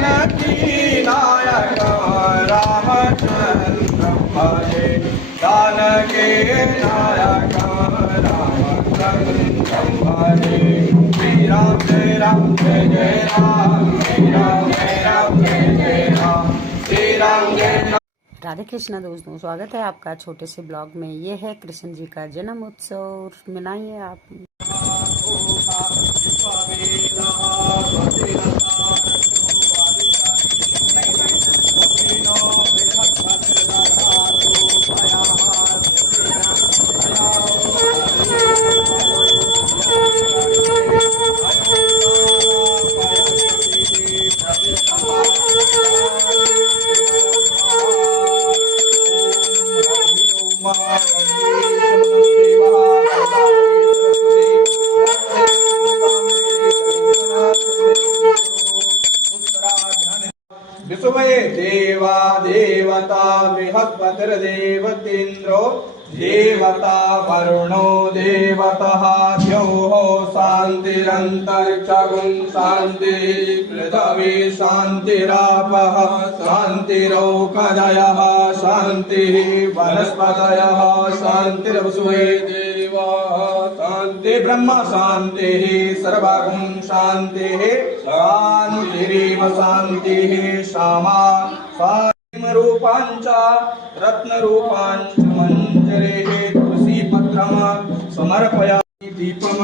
जानकी नायक रामचंद्र भजे जानकी नायक रामचंद्र भजे श्री राम जय राम जय जय राम श्री राम जय राम जय जय राम श्री राम जय राम। राधे कृष्णा दोस्तों, स्वागत है आपका छोटे से ब्लॉग में। ये है कृष्ण जी का जन्म उत्सव, मनाइए आप। विश्वये देवा देवता बृहस्पतिर्देवतेन्द्रो देवता वरुणो देवतः द्यौः शान्तिरन्तरिक्षगुं शान्तिः पृथिवी शान्तिरापः शान्तिरौषधयः शान्तिः वनस्पतयः शान्तिर्विश्वे देवाः शान्ति ब्रह्म शान्तिः सर्वगुं शान्तिः शान्तिरेव शान्तिः क्षमा रूपांच रत्नरूपांच मंजरेः तुलसीपत्रं समर्पयामि दीपं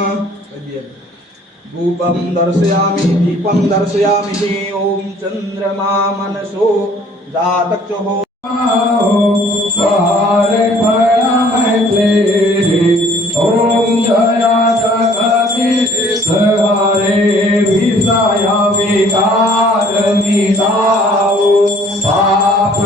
धूपं दर्शयामि दीपं दर्शयामि ॐ चन्द्रमा मनसो जातचो ॐ जया जगदीश्वरे विषया विकारनिदाओ पाप